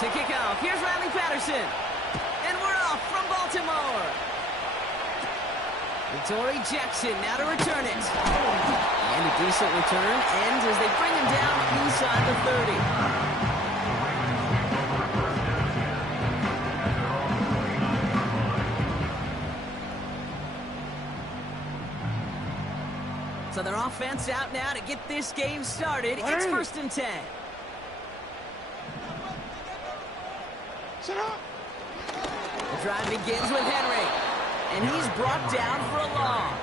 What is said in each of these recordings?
To kick off, here's Riley Patterson. And we're off from Baltimore. Torrey Jackson now to return it. And a decent return ends as they bring him down inside the 30. So their offense out now to get this game started. It's 1st and 10. The drive begins with Henry. And he's brought down for a loss.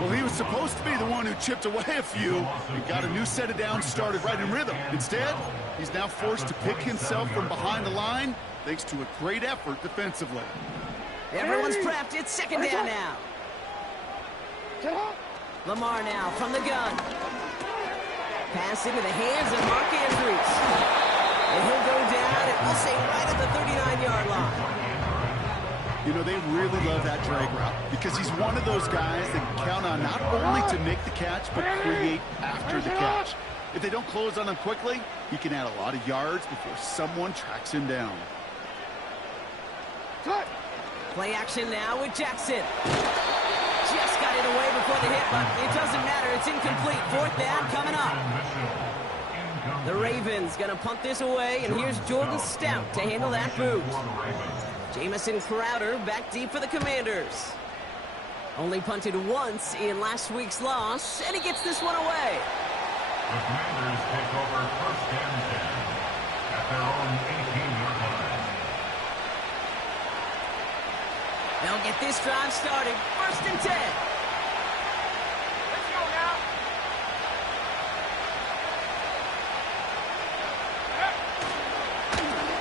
Well, he was supposed to be the one who chipped away a few and got a new set of downs started right in rhythm. Instead, he's now forced to pick himself from behind the line thanks to a great effort defensively. Everyone's prepped. It's 2nd down now. Lamar now from the gun. Pass into the hands of Mark Andrews. And he'll go down, and we'll say right at the 39-yard line. You know, they really love that drag route because he's one of those guys that can count on not only to make the catch, but create after the catch. If they don't close on him quickly, he can add a lot of yards before someone tracks him down. Play action now with Jackson. Just got it away before the hit, but it doesn't matter. It's incomplete. 4th down coming up. The Ravens going to punt this away, and here's Jordan Stout to handle that boot. Jamison Crowder back deep for the Commanders. Only punted once in last week's loss, and he gets this one away. The Commanders take over 1st and 10 at their own 18-yard line. They'll get this drive started. 1st and 10. Let's go now.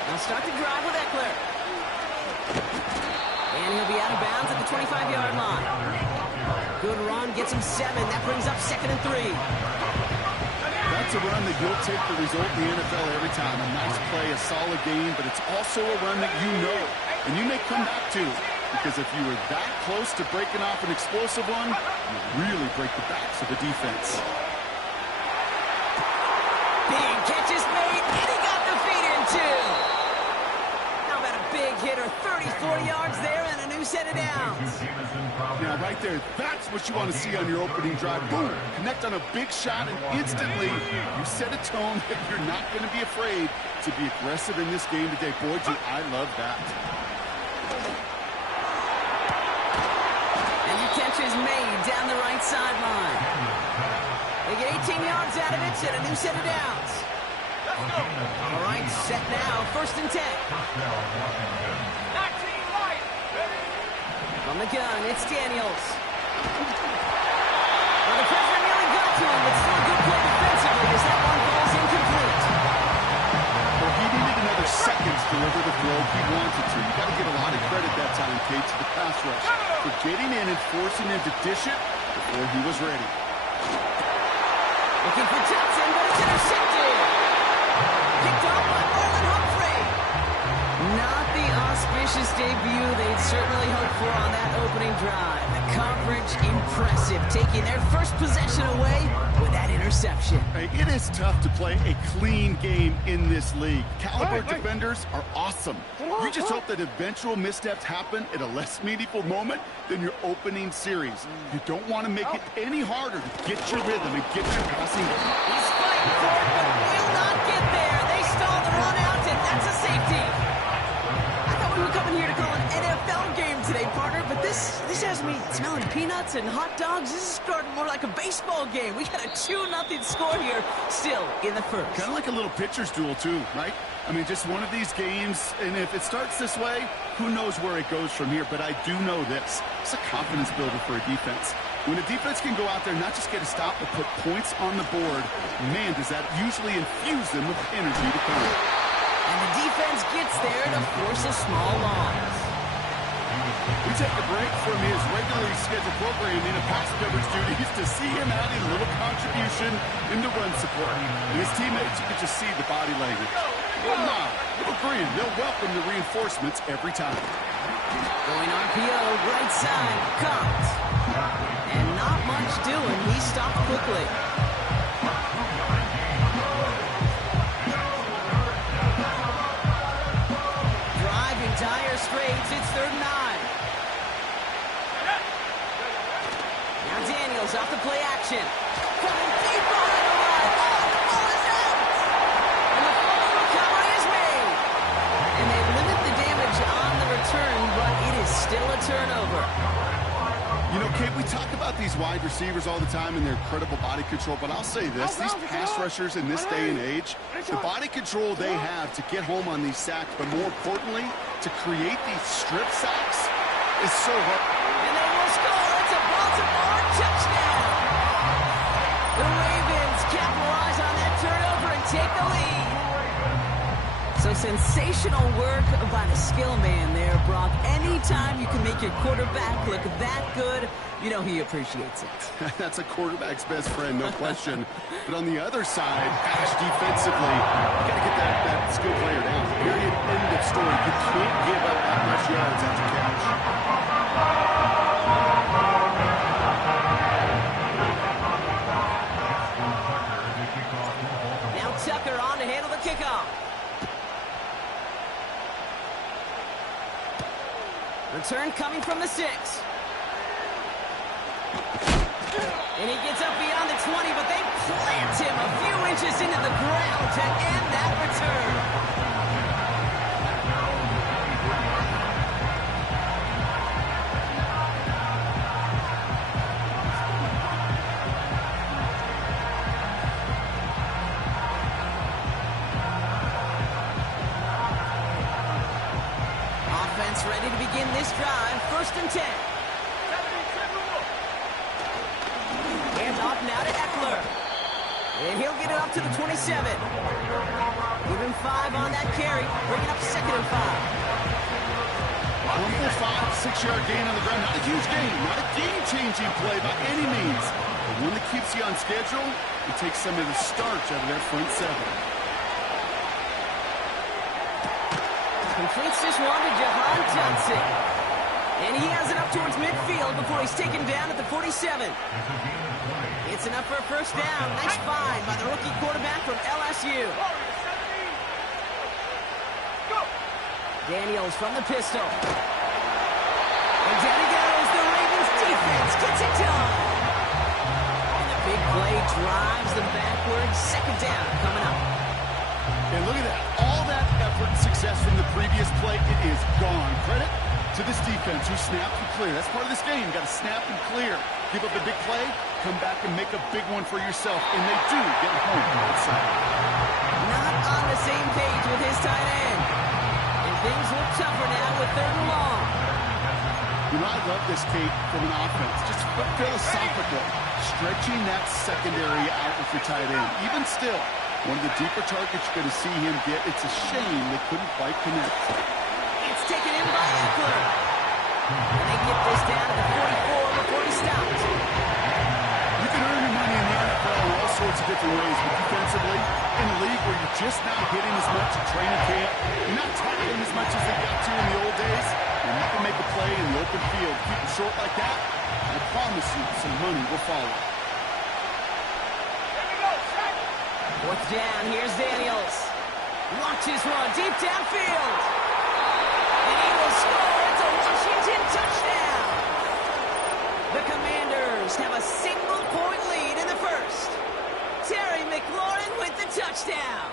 They'll start the drive with Eckler. And he'll be out of bounds at the 25-yard line. Good run, gets him 7. That brings up 2nd and 3. That's a run that you'll take the result in the NFL every time. A nice play, a solid game, but it's also a run that you know and you may come back to. Because if you were that close to breaking off an explosive one, you really break the backs of the defense. Big catch is made, and he got the feet in too. How about a big hitter, 34 yards there, and a new set of downs. Now, right there, that's what you want to see on your opening drive. Boom! Connect on a big shot, and instantly you set a tone that you're not going to be afraid to be aggressive in this game today. Boy, gee, I love that. And the catch is made down the right sideline. They get 18 yards out of it, and a new set of downs. All right, set now, 1st and 10. On the gun, it's Daniels. Well, the pressure nearly got to him, but still a good play defensively as that one falls incomplete. Well, he needed another second to deliver the throw he wanted to. You got to give a lot of credit that time, Kate, to the pass rush for getting in and forcing him to dish it before he was ready. Looking for Johnson, but it's intercepted. Picked off by Marlon Humphrey. Not the auspicious debut they'd certainly hoped for on that opening drive. The coverage impressive, taking their first possession away with that interception. Hey, it is tough to play a clean game in this league. Caliber defenders are awesome. You just hope that eventual missteps happen at a less meaningful moment than your opening series. You don't want to make it any harder to get your rhythm and get your passing game. He's fighting for it, but will not get there. They stall the run out, and that's a safety. I thought we were coming here to call an NFL game today, partner, but this has me smelling peanuts and hot dogs. This is starting more like a baseball game. We got a 2-0 score here, still in the first. Kind of like a little pitcher's duel, too, right? I mean, just one of these games, and if it starts this way, who knows where it goes from here. But I do know this. It's a confidence builder for a defense. When a defense can go out there and not just get a stop, but put points on the board, man, does that usually infuse them with energy to come. And the defense gets there to force a small loss. We take a break from his regularly scheduled programming and pass coverage duties to see him adding a little contribution into run support. And his teammates, you can just see the body language. Little nod, little grin. They'll welcome the reinforcements every time. Going RPO, right side, caught. And not much doing. He stopped quickly. pair straight. It's 3rd and 9. Now Daniels off the play action. Coming deep behind the line. Oh, the ball is out! And the fumble recovery is made. And they limit the damage on the return, but it is still a turnover. You know, Kate, we talk about these wide receivers all the time and their incredible body control, but I'll say this, these pass rushers in this day and age, the body control they have to get home on these sacks, but more importantly, to create these strip sacks is so hard. And they will score. It's a Baltimore touchdown. The Ravens capitalize on that turnover and take the lead. So sensational work by the skill man there, Brock. Anytime you can make your quarterback look that good, you know he appreciates it. That's a quarterback's best friend, no question. But on the other side, gosh, defensively, you got to get that skill player down. Period. End of story. You can't give up that much yards after catch. Now Tucker on to handle the kickoff. Return coming from the 6. And he gets up beyond the 20, but they plant him a few inches into the ground to end that return. Offense ready to begin this drive. 1st and 10. Hands off now to Eckler. And he'll get it up to the 27. Give him 5 on that carry. Bring it up 2nd and 5. Wonderful 5-6-yard gain on the ground. Not a huge gain. Not a game-changing play by any means. But one that keeps you on schedule, it takes some of the starch out of that front 7. Completes this one to Jahan Johnson. And he has it up towards midfield before he's taken down at the 47. It's enough for a 1st down. Nice find by the rookie quarterback from LSU. Daniels from the pistol. And down he goes. The Ravens defense gets it done. And the big play drives them backwards. 2nd down coming up. And look at that. All that effort and success from the previous play, it is gone. Credit to this defense who snapped and clear. That's part of this game. You got to snap and clear. Give up a big play, come back and make a big one for yourself. And they do get home on that side. Not on the same page with his tight end. And things look tougher now with 3rd and long. You know, I love this, Kate, from an offense. Just philosophical. Stretching that secondary out with your tight end. Even still, one of the deeper targets you're going to see him get. It's a shame they couldn't quite connect. It's taken in by Eckler. And they get this down to the 44 before he stops. You can earn your money in the NFL in all sorts of different ways, but defensively, in a league where you're just not hitting as much at training camp, you're not tackling as much as they got to in the old days, and you can make a play in the open field. Keep it short like that, I promise you some money will follow. 4th down, here's Daniels. Watch his run deep downfield. And he will score. It's a Washington touchdown. The Commanders have a single-point lead in the 1st. Terry McLaurin with the touchdown.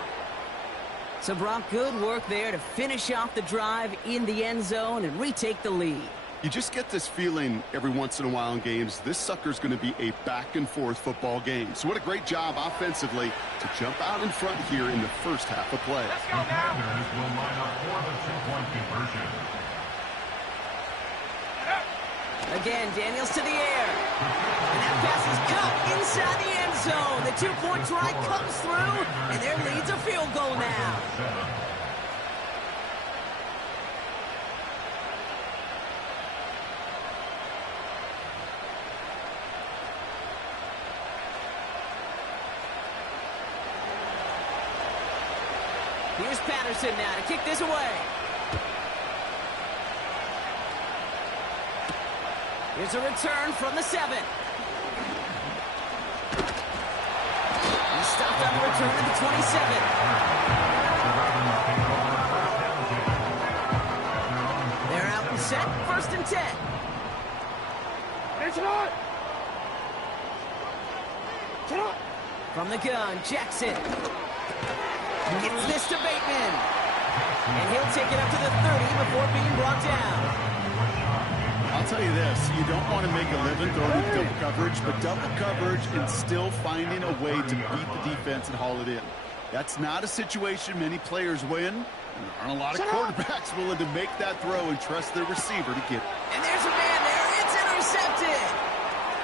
So, Brock, good work there to finish off the drive in the end zone and retake the lead. You just get this feeling every once in a while in games, this sucker's going to be a back-and-forth football game. So what a great job offensively to jump out in front here in the 1st half of play. Let's go now. Will line up for the 2-point conversion. Again, Daniels to the air. And that pass is caught inside the end zone. The 2-point try comes through, and their lead's a field goal now. Here's Patterson now to kick this away. Here's a return from the 7. He stopped on the return to the 27. From the gun, Jackson. Gets this to Bateman. And he'll take it up to the 30 before being brought down. I'll tell you this, you don't want to make a living throwing double coverage, but double coverage and still finding a way to beat the defense and haul it in. That's not a situation many players win. And there aren't a lot of quarterbacks willing to make that throw and trust their receiver to get it. And there's a man there. It's intercepted.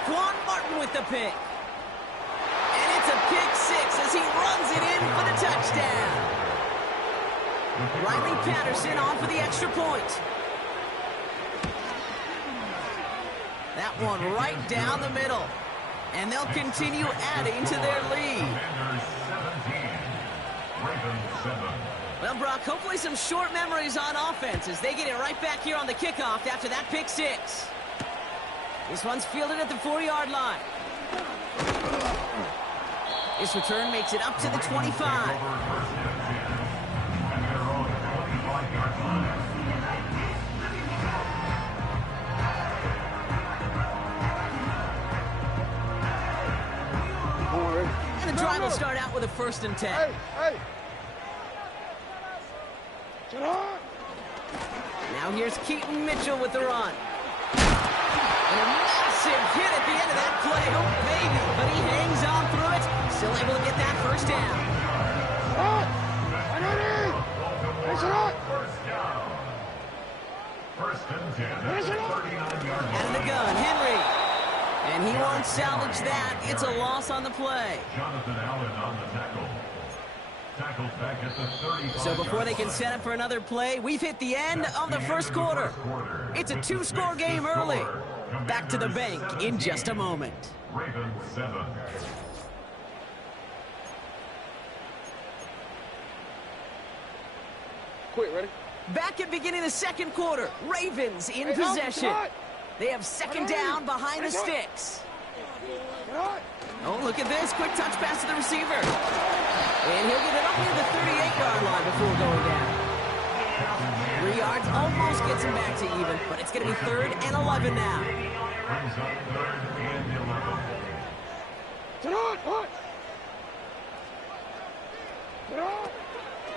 Quan Martin with the pick. And it's a pick six as he runs it in for the touchdown. Riley Patterson on for the extra point. That one right down the middle. And they'll continue adding to their lead. Well, Brock, hopefully some short memories on offense as they get it right back here on the kickoff after that pick six. This one's fielded at the 4-yard line. This return makes it up to the 25. And the drive will start out with a 1st and 10. Now here's Keaton Mitchell with the run. And a massive hit at the end of that play. Oh, baby. But he hangs on through it. Still able to get that 1st down. First and 10. Out of the gun, Henry. And he won't salvage that. It's a loss on the play. Jonathan Allen on the tackle. Tackled back at the 35. So before they can set up for another play, we've hit the end of the first quarter. It's a 2-score game early. Back to the bank in just a moment. Ravens 7. Quick, ready? Back at beginning of the second quarter. Ravens in possession. They have 2nd down behind the sticks. Oh, look at this. Quick touch pass to the receiver. And he'll get it up near the 38-yard line before going down. 3 yards almost gets him back to even, but it's going to be 3rd and 11 now. Brings up 3rd and 11.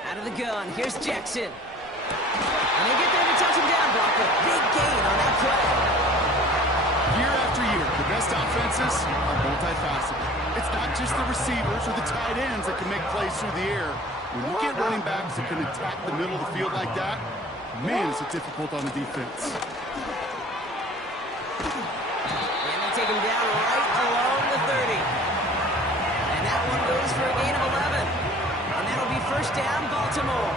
Out of the gun. Here's Jackson. And they get there to touch him down, Brock. Big gain on that play. Year after year, the best offenses are multifaceted. It's not just the receivers or the tight ends that can make plays through the air. When you get running backs that can attack the middle of the field like that, man, is it difficult on the defense. And they take him down right along the 30. And that one goes for a gain of 11. And that'll be 1st down, Baltimore.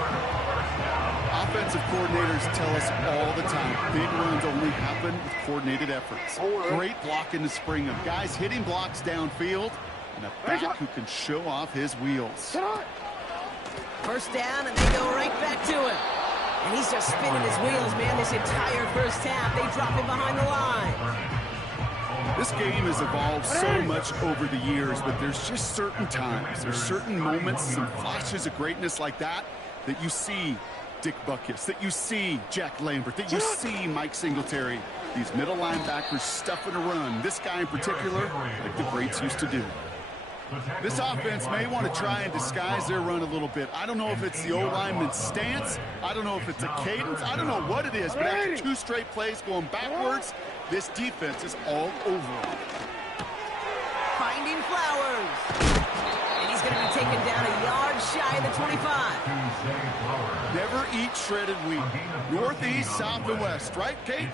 Offensive coordinators tell us all the time, big runs only happen with coordinated efforts. Great blocking to spring them. Guys hitting blocks downfield, and a back who can show off his wheels. 1st down, and they go right back to him. And he's just spinning his wheels, man, this entire first half. They drop him behind the line. This game has evolved so much over the years, but there's just certain times, there's certain moments, some flashes of greatness like that you see Dick Butkus, that you see Jack Lambert, that you see Mike Singletary. These middle linebackers stuffing a run. This guy in particular, like the greats used to do. This offense may want to try and disguise their run a little bit. I don't know if it's the old lineman's stance. I don't know if it's a cadence. I don't know what it is, but after 2 straight plays going backwards, this defense is all over it. Finding Flowers. And he's going to be taken down a yard shy of the 25. Never eat shredded wheat. Northeast, south, and west, right, Kate?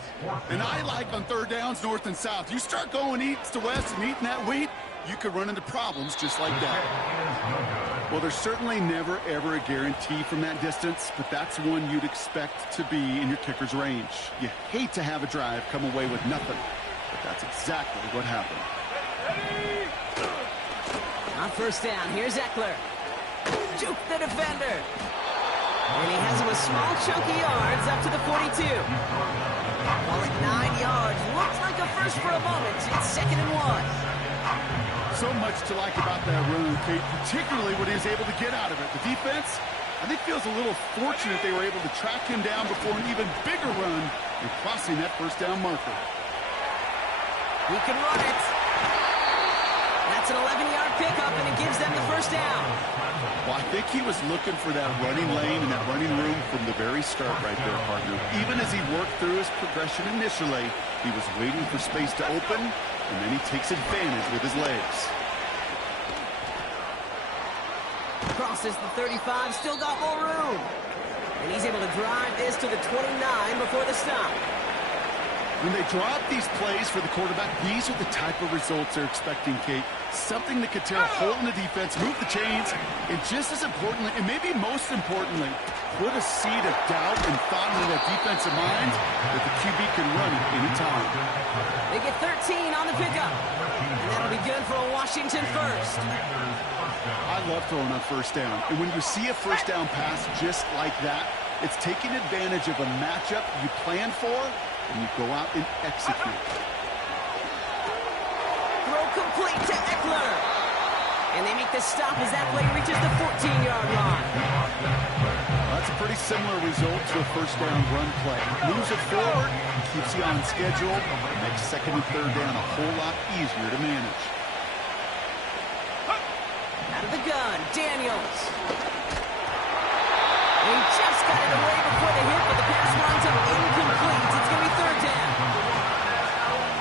And I like on 3rd downs, north and south. You start going east to west and eating that wheat, you could run into problems just like that. Well, there's certainly never, ever a guarantee from that distance, but that's one you'd expect to be in your kicker's range. You hate to have a drive come away with nothing, but that's exactly what happened. On 1st down, here's Eckler. Juke the defender. And he has him a small chunky yards up to the 42. Ball at 9 yards. Looks like a first for a moment. It's 2nd and 1. So much to like about that run, Kate, particularly what he was able to get out of it. The defense, I think, feels a little fortunate they were able to track him down before an even bigger run and crossing that 1st down marker. He can run it. That's an 11-yard pickup, and it gives them the first down. Well, I think he was looking for that running lane and that running room from the very start right there, partner. Even as he worked through his progression initially, he was waiting for space to open, and then he takes advantage with his legs. Crosses the 35, still got more room. And he's able to drive this to the 29 before the stop. When they draw up these plays for the quarterback, these are the type of results they're expecting, Kate. Something that could tear a hole in the defense, move the chains, and just as importantly, and maybe most importantly, put a seed of doubt and thought into that defensive mind that the QB can run at any time. They get 13 on the pickup. And that'll be good for a Washington first. I love throwing on first down. And when you see a first down pass just like that, it's taking advantage of a matchup you plan for, and you go out and execute. Throw complete to Eckler. And they make the stop as that play reaches the 14-yard line. That's a pretty similar result to a first down run play. Moves it forward, keeps you on schedule, makes second and third down a whole lot easier to manage. Out of the gun, Daniels. He just got it away before the hit, but the pass winds up incomplete. It's going to be third down.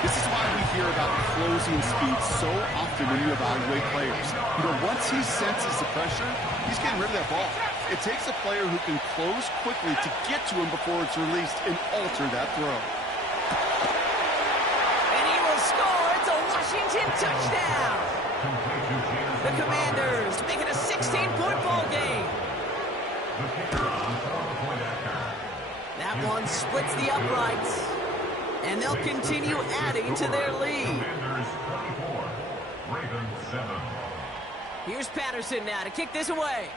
This is why we hear about closing speed so often when you evaluate players. You know, once he senses the pressure, he's getting rid of that ball. It takes a player who can close quickly to get to him before it's released and alter that throw. And he will score. It's a Washington touchdown. The Commanders make it a 16-point ball game. That one splits the uprights. And they'll continue adding to their lead. Here's Patterson now to kick this away.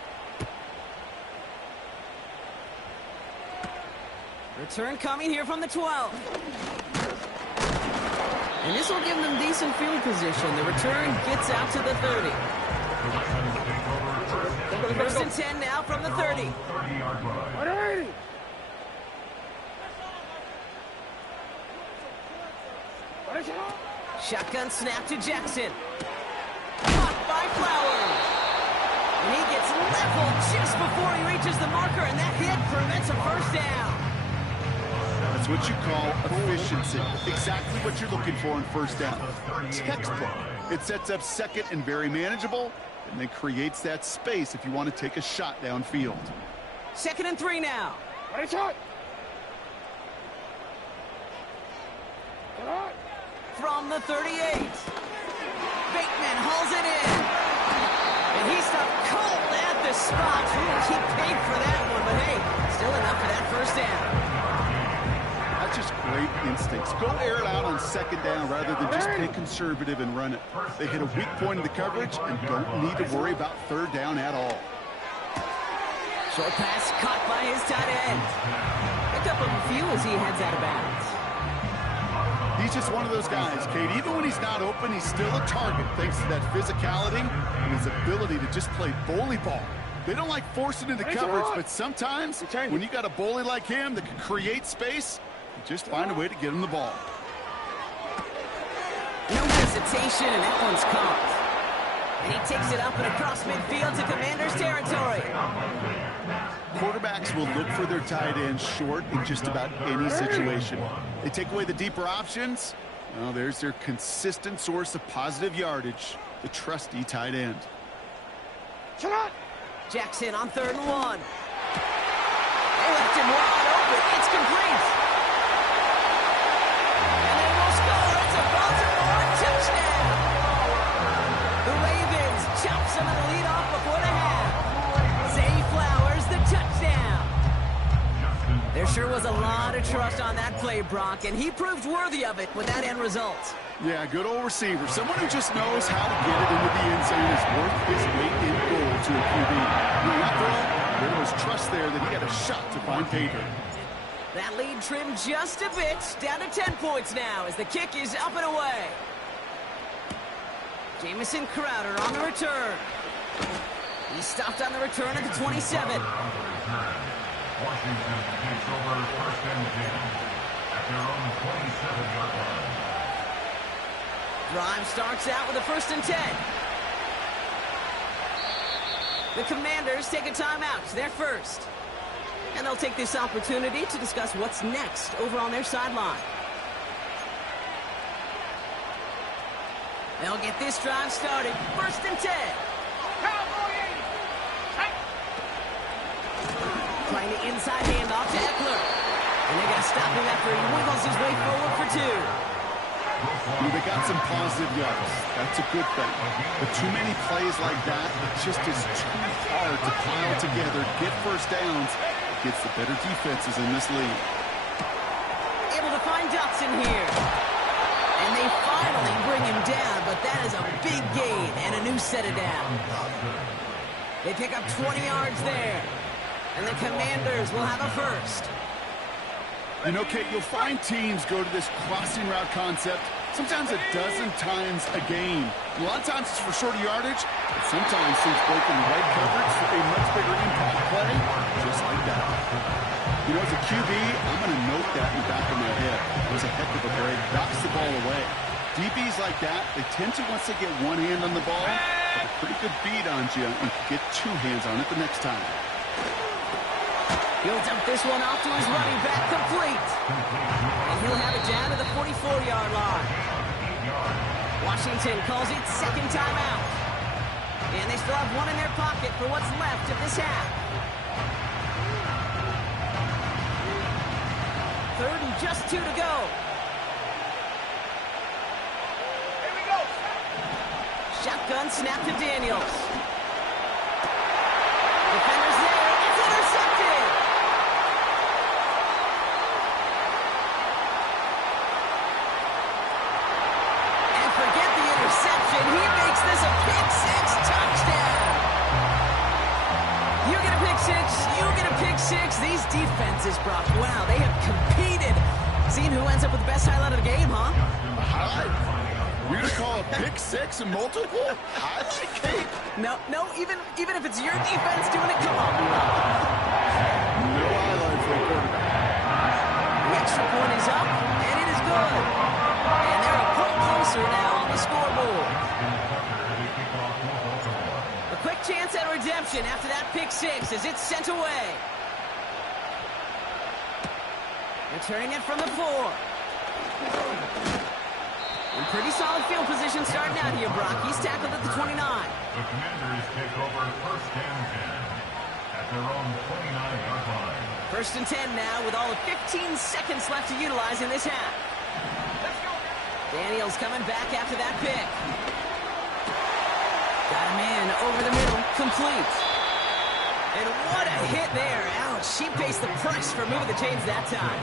Return coming here from the 12. And this will give them decent field position. The return gets out to the 30. First and 10 now from the 30. Shotgun snap to Jackson. Caught by Flowers. And he gets leveled just before he reaches the marker, and that hit prevents a first down. That's what you call efficiency. Exactly what you're looking for in first down. Textbook. It sets up second and very manageable, and then creates that space if you want to take a shot downfield. Second and 3 now. From the 38. Bateman hauls it in. And he stopped cold at the spot. He paid for that one, but hey, still enough for that first down. That's just great instincts. Go air it out on second down rather than just play conservative and run it. They hit a weak point in the coverage and don't need to worry about third down at all. Short pass caught by his tight end. Pick up a few as he heads out of bounds. He's just one of those guys, Kate. Even when he's not open, he's still a target thanks to that physicality and his ability to just play bully ball. They don't like forcing into coverage, but sometimes when you got a bully like him that can create space, you just find a way to get him the ball. No hesitation, and that one's caught. And he takes it up and across midfield to Commanders territory. Quarterbacks will look for their tight end short in just about any situation. They take away the deeper options. Well, there's their consistent source of positive yardage, the trusty tight end. Jackson on 3rd and 1. They left him wide open. It's complete. And they will score. It's a Baltimore touchdown. The Ravens chop some of the lead off before the half. Zay Flowers, the touchdown. There sure was a lot of trust on that play, Brock, and he proved worthy of it with that end result. Yeah, good old receiver. Someone who just knows how to get it into the end zone is worth his weight in gold to a QB. There was trust there that he had a shot to find pay dirt. That lead trimmed just a bit, down to 10 points now as the kick is up and away. Jamison Crowder on the return. He stopped on the return at the 27. Washington takes over 1st and 10 at their own 27-yard line. Drive starts out with a 1st and 10. The Commanders take a timeout. They're first. And they'll take this opportunity to discuss what's next over on their sideline. They'll get this drive started. 1st and 10. Playing the inside handoff to Eckler. And they got to stop him after he wiggles his way forward for 2. They got some positive yards. That's a good thing. But too many plays like that, it just is too hard to pile together, get first downs against the better defenses in this league. Able to find Dotson here. And they finally bring him down, but that is a big gain and a new set of downs. They pick up 20 yards there. And the Commanders will have a 1st. You know, Kate, you'll find teams go to this crossing route concept sometimes a dozen times a game. A lot of times it's for shorter yardage, but sometimes teams break in the right coverage for a much bigger impact play, just like that. You know, as a QB, I'm going to note that in the back of my head. It was a heck of a break. Knocks the ball away. DBs like that, they tend to, once they get one hand on the ball, have a pretty good beat on you and can get 2 hands on it the next time. He'll dump this one off to his running back, complete. And he'll have it down to the 44-yard line. Washington calls it 2nd timeout. And they still have 1 in their pocket for what's left of this half. 3rd and just 2 to go. Here we go. Shotgun snap to Daniels. Defenders there. It's intercepted. And forget the interception. He makes this a pick-6 touchdown. You get a pick-6. You get a pick-6. These defenses, Brock, wow, they have competed. Seeing who ends up with the best highlight of the game, huh? A highlight? You're going to call a pick-6 and multiple? Highlight, Kate? No, even if it's your defense doing it, come on. No highlight for a quarterback. The extra point is up, and it is good. And they're a point closer now on the scoreboard. A quick chance at redemption after that pick-6 as it's sent away. Returning it from the 4. And pretty solid field position starting out here, Brock. He's tackled at the 29. The Commanders take over 1st and 10 at their own 29-yard line. 1st and 10 now with all of 15 seconds left to utilize in this half. Daniels coming back after that pick. Got him in over the middle, complete. And what a hit there. Ouch, she pays the price for moving the chains that time.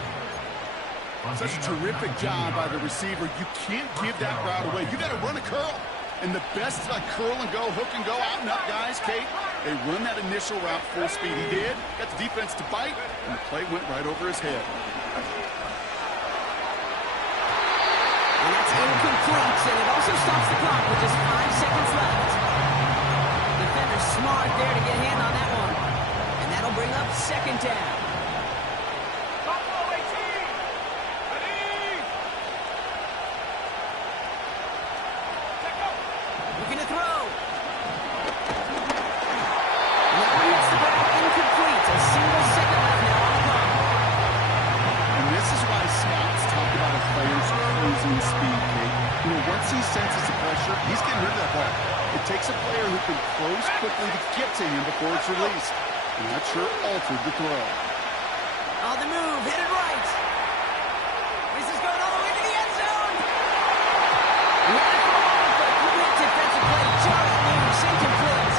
Such a terrific job by the receiver. You can't give that route away. You got to run a curl. And the best curl and go, hook and go, out and up guys, Kate. They run that initial route full speed. He did. Got the defense to bite, and the play went right over his head. And that's incomplete, and it also stops the clock with just 5 seconds left. Defender smart there to get a hand on that one. And that'll bring up 2nd down. Looking to throw. Now hits the ball incomplete. A single second left now on the clock. And this is why scouts talk about a player's cruising speed, Kate. You know, once he senses the pressure, he's getting rid of that ball. It takes a player who can close quickly to get to him before it's released. And that sure altered the throw. On the move, headed right. This is going all the way to the end zone. Defensive play, giant moves, incomplete.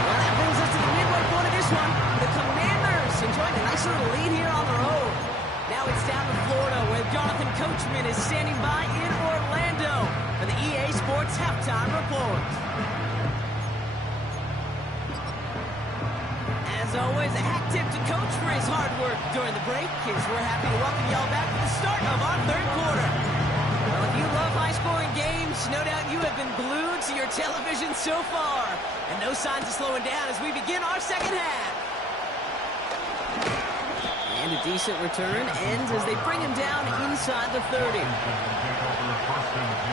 Well, that brings us to the midway point of this one. The Commanders enjoying a nice little lead here on the road. Now it's down to Florida, where Jonathan Coachman is standing by in Orlando for the EA Sports Halftime Report. As always, a hat tip to Coach for his hard work during the break, as we're happy to welcome y'all back to the start of our 3rd quarter. Well, if you love high-scoring games, no doubt you have been glued to your television so far. And no signs of slowing down as we begin our 2nd half. And a decent return ends as they bring him down inside the 30. Take over first and 10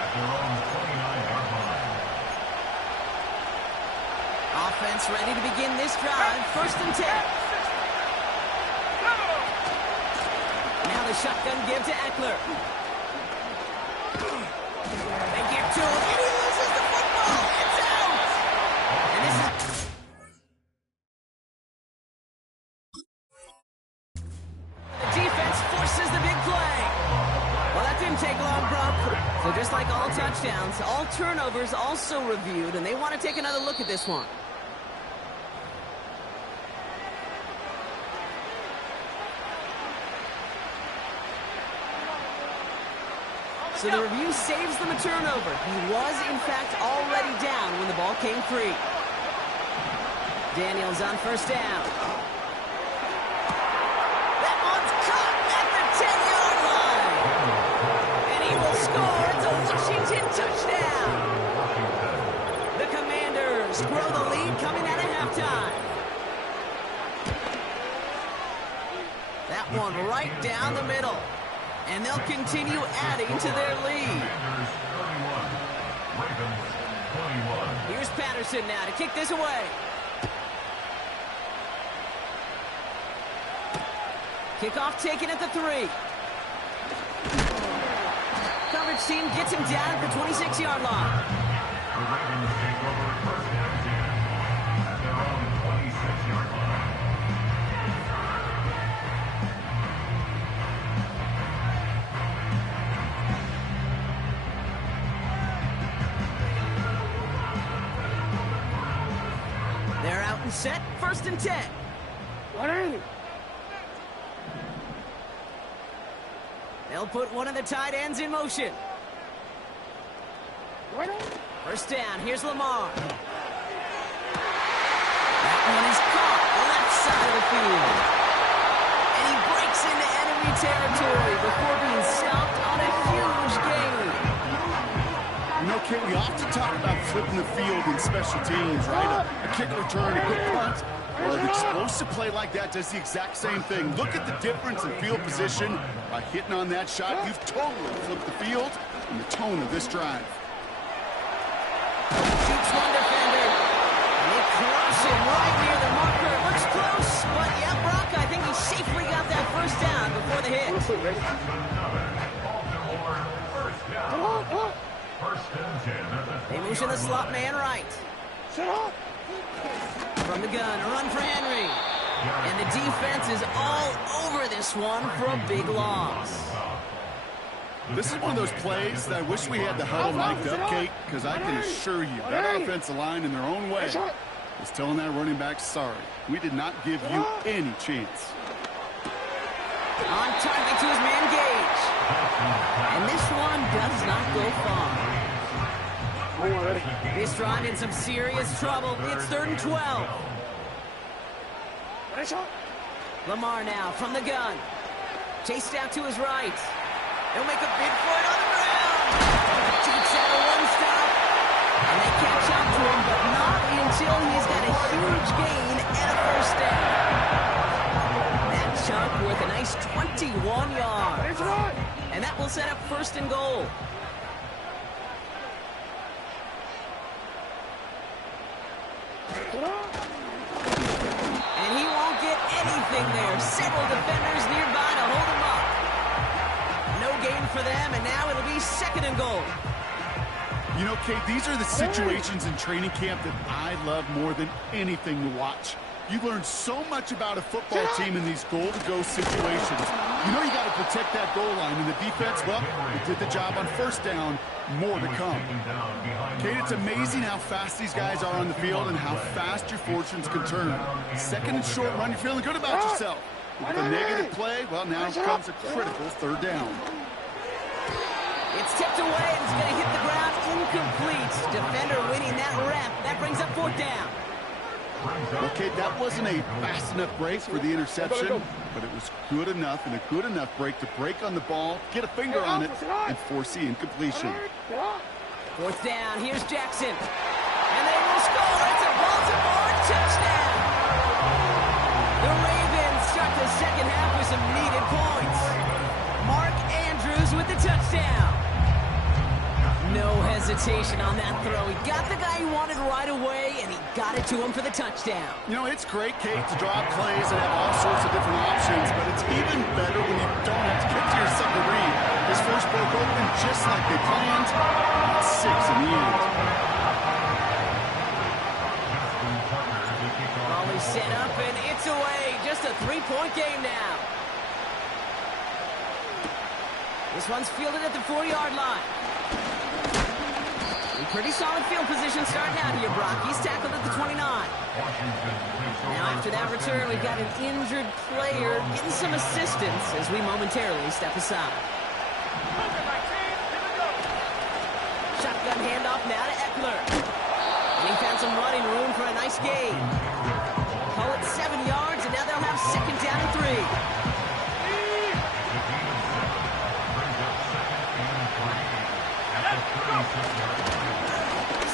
at their own 29-yard line. Offense ready to begin this drive. First and 10. Now the shotgun give to Eckler. They give to him, and he loses the football. It's out. And this is... The defense forces the big play. Well, that didn't take long, Brock. So just like all touchdowns, all turnovers also reviewed, and they want to take another look at this one. So the review saves them a turnover. He was, in fact, already down when the ball came free. Daniels on first down. That one's caught at the 10-yard line. And he will score. It's a Washington touchdown. The Commanders grow the lead coming out of halftime. That one right down the middle. And they'll continue adding to their lead. Here's Patterson now to kick this away. Kickoff taken at the 3. Coverage team gets him down at the 26-yard line. The Ravens take over first and 10 at their own 26-yard line. They're out and set. First and 10. They'll put one of the tight ends in motion. First down. Here's Lamar. That one is caught left side of the field. And he breaks into enemy territory before being stopped on a huge gain. You know, Kate, we often talk about flipping the field in special teams, right? A kick return, a good punt. Well, an explosive play like that does the exact same thing. Look at the difference in field position. By hitting on that shot, you've totally flipped the field and the tone of this drive. Shoots one defender. And they crush him right near the marker. Looks close, but yeah, Brock, I think he safely got that first down before the hit. They motion the slot man right. From the gun, a run for Henry. And the defense is all over this one for a big loss. This is one of those plays that I wish we had the huddle mic'd up, Kate, because I can assure you that offensive line in their own way is telling that running back, sorry, we did not give you any chance. On target to his man Gage. And this one does not go far. This drive in some serious trouble. It's 3rd and 12. Lamar now from the gun. Chased out to his right. He'll make a big for it on the ground. Takes out a one-stop. And they catch up to him, but not until he's got a huge gain and a first down. That chunk worth a nice 21 yards. And that will set up 1st and goal. And he won't get anything there. Several defenders nearby to hold him up. No gain for them, and now it'll be 2nd and goal. You know, Kate, these are the situations in training camp that I love more than anything to watch. You learn so much about a football team in these goal-to-go situations. You know you got to protect that goal line, and the defense, well, they did the job on first down. More to come. Kate, it's amazing how fast these guys are on the field and how fast your fortunes can turn. 2nd and short run, you're feeling good about yourself. With a negative play, well, now comes a critical 3rd down. It's tipped away, and it's going to hit the ground incomplete. Defender winning that rep. That brings up 4th down. Okay, that wasn't a fast enough break for the interception, but it was good enough and a good enough break to break on the ball, get a finger on it, and force the incompletion. 4th down, here's Jackson. And they will score. It's a Baltimore touchdown. The Ravens start to some needed points. Mark Andrews with the touchdown. No hesitation on that throw. He got the guy he wanted right away, and he got it to him for the touchdown. You know, it's great, Kate, to draw plays and have all sorts of different options, but it's even better when you don't have to get to your second read. His first broke open just like they planned. It's 6 in the end. Ball is set up, and it's away. Just a 3-point game now. This one's fielded at the 4-yard line. Pretty solid field position starting out here, Brock. He's tackled at the 29. Now after that return, we've got an injured player getting some assistance as we momentarily step aside. Shotgun handoff now to Eckler. And he found some running room for a nice gain. Call it 7 yards, and now they'll have second down and 3.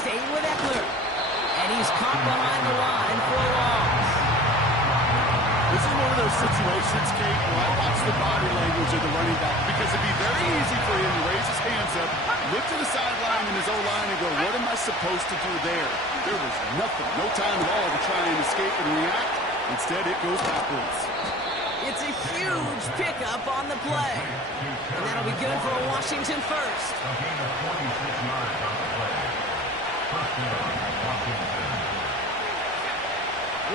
Staying with Eckler. And he's caught behind the line for a loss. This is one of those situations, Kate, where I watch the body language of the running back, because it'd be very easy for him to raise his hands up, look to the sideline in his O-line and go, what am I supposed to do there? There was nothing, no time at all to try and escape and react. Instead, it goes backwards. It's a huge pickup on the play. And that'll be good for a Washington first. A gain of 46 yards on the play. First down, Washington.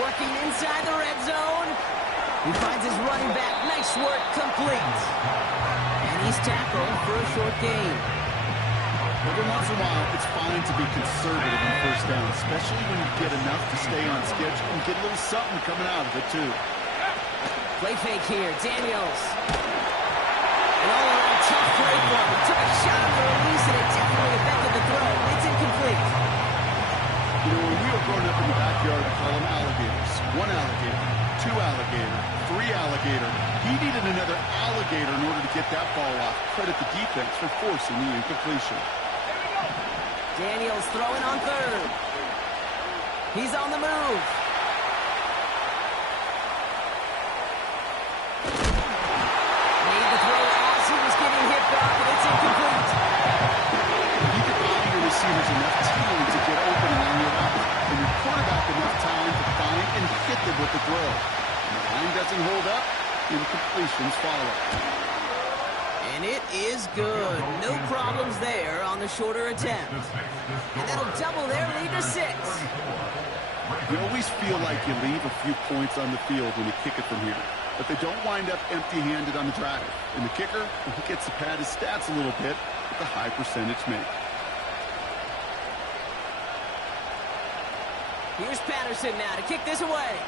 Working inside the red zone. He finds his running back. Nice work, complete. And he's tackled for a short gain. Every once in a while, it's fine to be conservative on first down, especially when you get enough to stay on schedule and get a little something coming out of it, too. Play fake here, Daniels. An all-around tough play for him. Took a shot on the release, and it definitely affected the throw. It's incomplete. You know, when we were growing up in the backyard, we call them alligators. 1 alligator, 2 alligator, 3 alligator. He needed another alligator in order to get that ball off. Credit the defense for forcing the incompletion. Daniels throwing on third. He's on the move. Made the throw as he was getting hit back, and it's incomplete. You can buy your receivers enough time to get open along your route, and your quarterback enough time to find and hit them with the throw. When the line doesn't hold up, incompletions follow. And it is good. No problems there on the shorter attempt. And that'll double their lead to 6. You always feel like you leave a few points on the field when you kick it from here, but they don't wind up empty-handed on the drive. And the kicker, he gets to pad his stats a little bit with a high percentage make. Here's Patterson now to kick this away.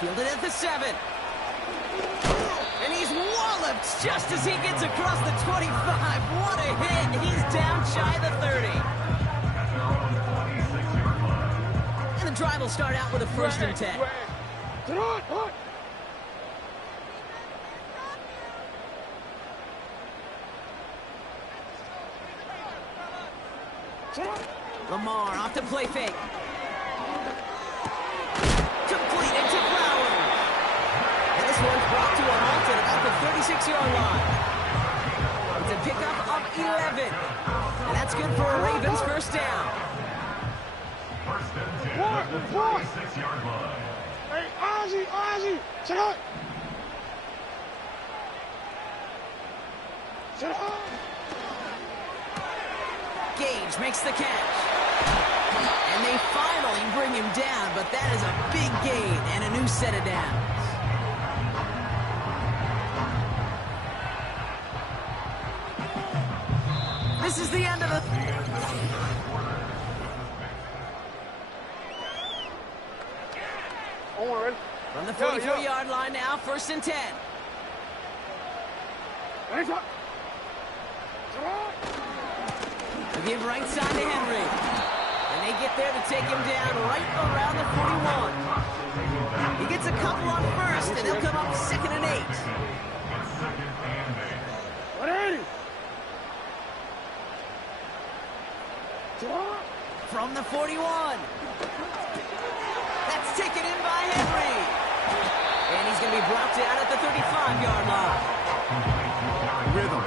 Fielded at the 7. And he's walloped just as he gets across the 25. What a hit. He's down shy of the 30. And the drive will start out with a 1st and 10. Lamar off to play fake. Completed to Flowers. And this one's brought to a halt at about the 36-yard line. It's a pickup of 11. And that's good for a Ravens first down. First and 10 at the 36-yard line. Hey, Ozzy, sit up. Sit up. Gage makes the catch. And they finally bring him down, but that is a big gain and a new set of downs. This is the end of the... From the 44-yard line now, 1st and 10. They give right side to Henry. And they get there to take him down right around the 41. He gets a couple on first, and they'll come up 2nd and 8. From the 41. That's taken in brought down at the 35-yard line. Rhythm.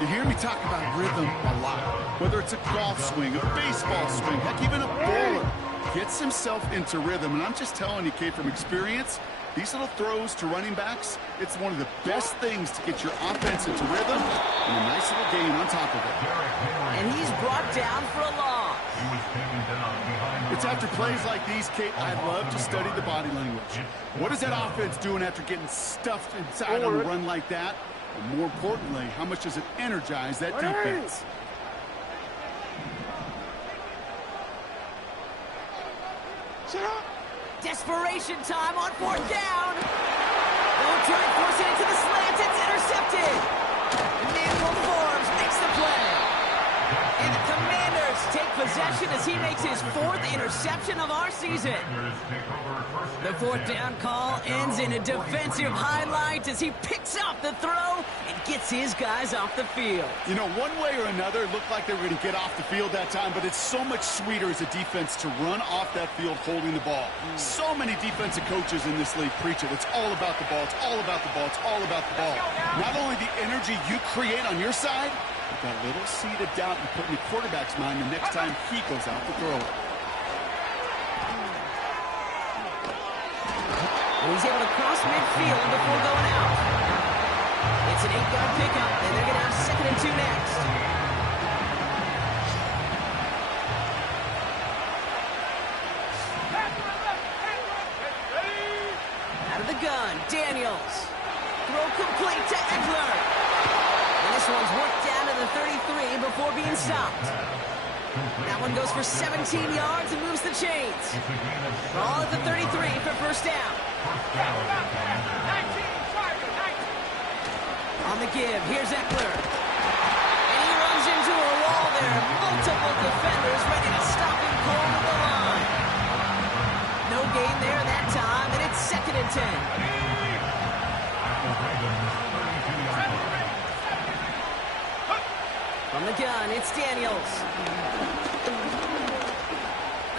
You hear me talk about rhythm a lot. Whether it's a golf swing, a baseball swing, heck, even a bowler gets himself into rhythm. And I'm just telling you, Kate, from experience, these little throws to running backs, it's one of the best things to get your offense into rhythm and a nice little gain on top of it. And he's brought down for a loss. It's after plays like these, Kate, I love to study the body language. What is that offense doing after getting stuffed inside on a run like that? And more importantly, how much does it energize that defense? Desperation time on 4th down. They'll try and force it into the slant. It's intercepted. Emmanuel Forbes makes the play. And the Commanders take possession as he makes his 4th interception of our season. The 4th down call ends in a defensive highlight as he picks up the throw and gets his guys off the field. You know, one way or another, it looked like they were going to get off the field that time, but it's so much sweeter as a defense to run off that field holding the ball. So many defensive coaches in this league preach it. It's all about the ball. It's all about the ball. It's all about the ball. Not only the energy you create on your side, but that little seed of doubt you put in the quarterback's mind the next time he goes out to throw it. And he's able to cross midfield before going out. It's an 8-yard pickup, and they're going to have 2nd and 2 next. Out of the gun, Daniels. Throw complete to Eckler. And this one's worked down to the 33 before being stopped. That one goes for 17 yards and moves the chains. Ball at the 33 for 1st down. On the give, here's Eckler. And he runs into a wall there. Multiple defenders ready to stop him cold at the line. No gain there that time, and it's 2nd and 10. From the gun, it's Daniels.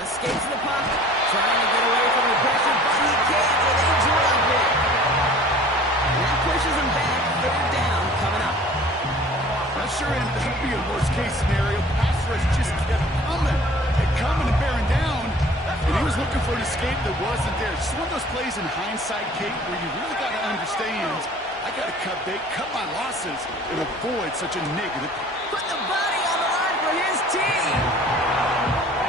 Escapes the pocket, trying to get away from the pressure, but he can't with A.J. Brown. And that pushes him back. 3rd down coming up. That sure ended up being a worst-case scenario. Pass rush just kept coming and bearing down, and he was looking for an escape that wasn't there. Just one of those plays in hindsight, Kate, where you really got to understand, I got to cut bait, cut my losses, and avoid such a negative. Put the body on the line for his team.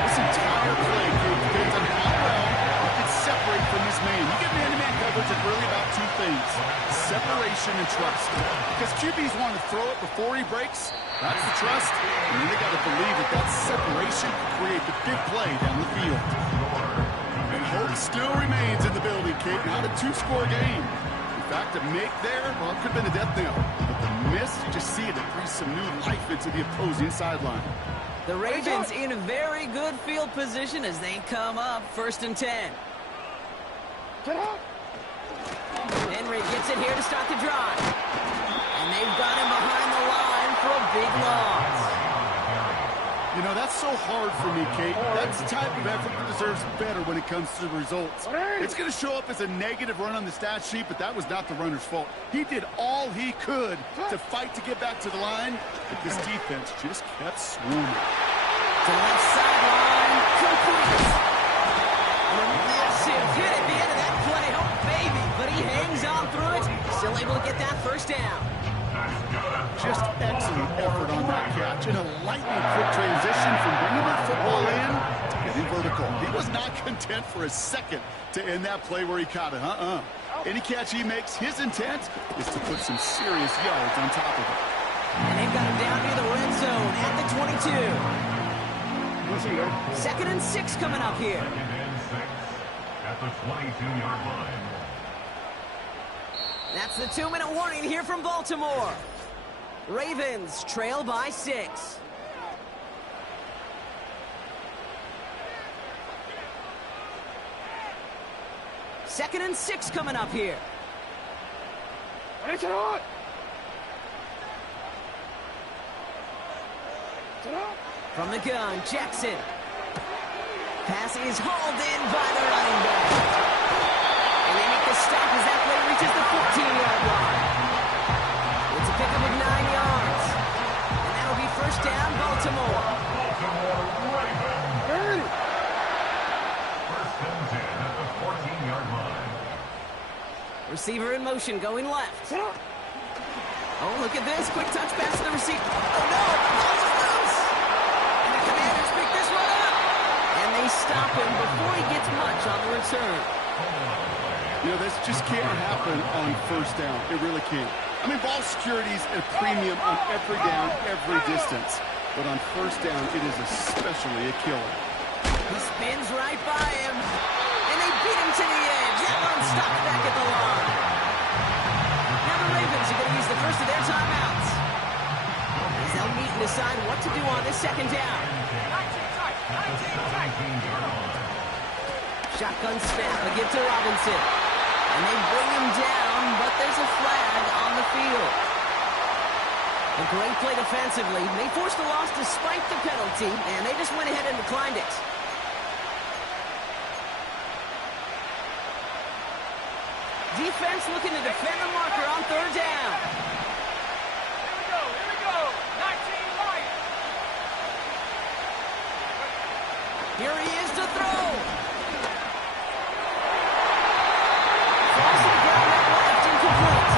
This entire play, Kate, depends on how well he can separate from his man. You get man-to-man coverage, it's really about 2 things: separation and trust. Because QBs want to throw it before he breaks. That's the trust. And then they got to believe that that separation can create the big play down the field. And hope still remains in the building, Kate. Not a 2-score game. In fact, a make there, well, it could have been a death knell. But the miss, you just see it breathes some new life into the opposing sideline. The Ravens in a very good field position as they come up 1st and 10. Henry gets it here to start the drive. And they've got him behind the line for a big loss. You know, that's so hard for me, Kate. That's the type of effort that deserves better when it comes to the results. It's going to show up as a negative run on the stat sheet, but that was not the runner's fault. He did all he could to fight to get back to the line, but this defense just kept swarming. To the left sideline, complete. And a massive hit at the end of that play. Oh, baby. But he hangs on through it. Still able to get that 1st down. Just excellent effort on that catch. And a lightning-quick transition from bringing that football in to getting vertical. He was not content for a second to end that play where he caught it. Any catch he makes, his intent is to put some serious yards on top of it. And they've got him down near the red zone at the 22. 2nd and 6 coming up here. 2nd and 6 at the 22-yard line. That's the 2-minute warning here from Baltimore. Ravens trail by 6. Second and 6 coming up here. From the gun, Jackson. Pass is hauled in by the running back. And they make the stop as that play reaches the 14-yard line. It's a pickup of 9 yards. And that'll be first down, Baltimore. First and 10 at the 14-yard line. Receiver in motion, going left. Oh, look at this. Quick touch pass to the receiver. Oh, no. The ball is loose. And the Commanders pick this one up. And they stop him before he gets much on the return. You know, this just can't happen on first down. It really can't. I mean, ball security's at a premium on every down, every distance. But on first down, it is especially a killer. He spins right by him. And they beat him to the edge. That one stopped back at the line. Now the Ravens are going to use the first of their timeouts. As they'll meet and decide what to do on this second down. Shotgun snap, a give to Robinson. And they bring him down, but there's a flag on the field. A great play defensively. They forced the loss despite the penalty, and they just went ahead and declined it. Defense looking to defend the marker on third down. Here we go. 19 right. Here he is to throw. Falls to the ground at left, incomplete.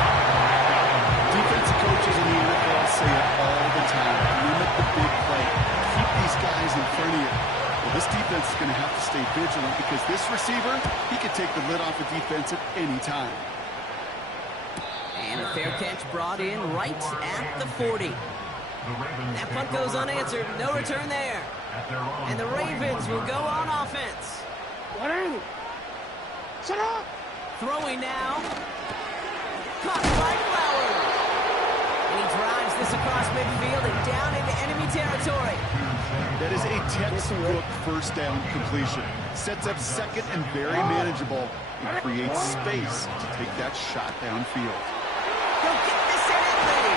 Defensive coaches in the NFL say it all the time. Limit the big play. Keep these guys in front of you. Well, this defense is going to have to stay vigilant because this receiver, he could take the lid off a defense at any time. And a fair catch brought in right at the 40. That punt goes unanswered. No return there. And the Ravens will go on offense. Shut up. Throwing now. Caught by Flowers. And he drives this across midfield and down into enemy territory. That is a textbook first down completion. Sets up second and very manageable and creates space to take that shot downfield. He'll get this in and ready.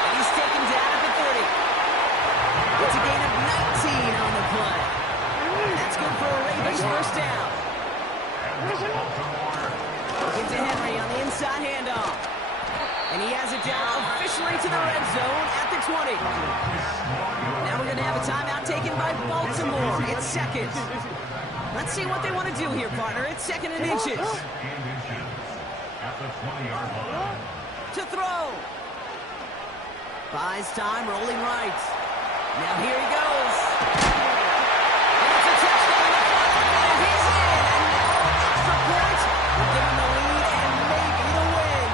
And he's taken down at the 30. It's a gain of 19 on the play. That's good for a Ravens first down. Into Henry on the inside handoff. And he has it down officially to the red zone at the 20. Now we're going to have a timeout taken by Baltimore. It's second. Let's see what they want to do here, partner. It's second and inches. At the 20-yard line. To throw. Buys time, rolling right. Now here he goes. And it's a touchdown. And he's in. And now extra point will give him the lead and maybe the win.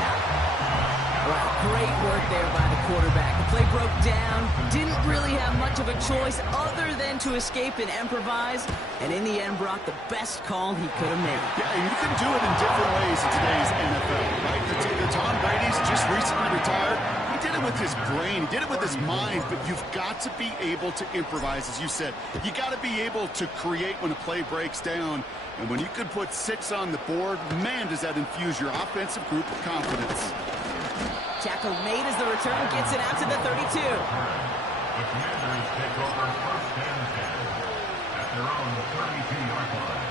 Well, great work there by the quarterback. The play broke down. Didn't really have much of a choice other than to escape and improvise. And in the end, brought the best call he could have made. Yeah, and you can do it in different ways in today's NFL, right? The Tom Brady's just recently retired. He did it with his brain. He did it with his mind, but you've got to be able to improvise, as you said. You got to be able to create when a play breaks down. And when you can put 6 on the board, man, does that infuse your offensive group with confidence. Tackle made as the return gets it out to the 32. The Commanders take over first and 10 at their own 32-yard line.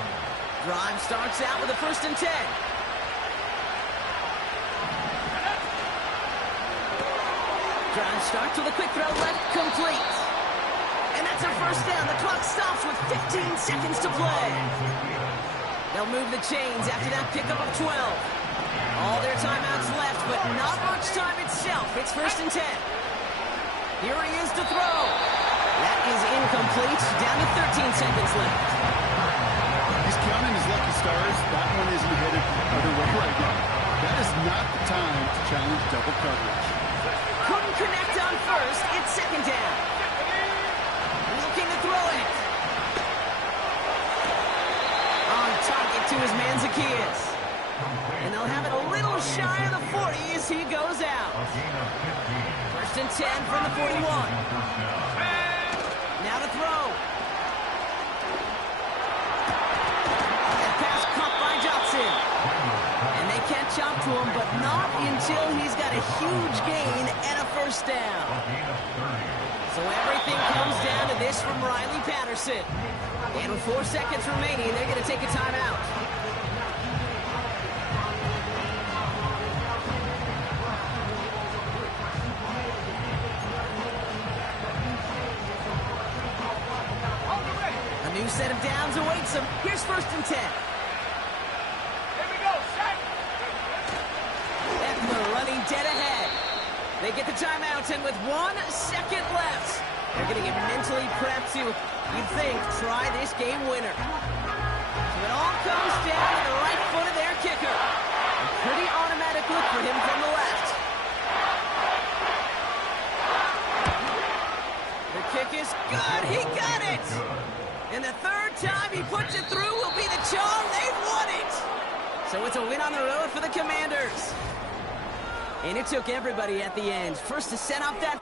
Drive starts out with a first and 10. Drive starts with a quick throw left, complete. And that's a first down. The clock stops with 15 seconds to play. They'll move the chains after that pickup of 12. All their timeouts left, but not much time itself. It's first and 10. Here he is to throw. That is incomplete. Down to 13 seconds left. He's counting his lucky stars. That one isn't headed the other way right now. That is not the time to challenge double coverage. Couldn't connect on first. It's second down. Looking to throw it. On target to his man Zacchaeus. And they'll have it a little shy of the 40 as he goes out. First and 10 from the 41. Now to throw. That pass caught by Johnson. And they catch up to him, but not until he's got a huge gain and a first down. So everything comes down to this from Riley Patterson. And with 4 seconds remaining, they're going to take a timeout. set of downs awaits him. Here's 1st and 10. Here we go, set. Eckler running dead ahead. They get the timeout, and with 1 second left, they're going to get mentally prepped to, you'd think, try this game winner. So it all comes down to the right foot of their kicker. A pretty automatic look for him from the left. The kick is good. He got it. And the 3rd time he puts it through will be the charm. They've won it. So it's a win on the road for the Commanders. And it took everybody at the end. First to set up that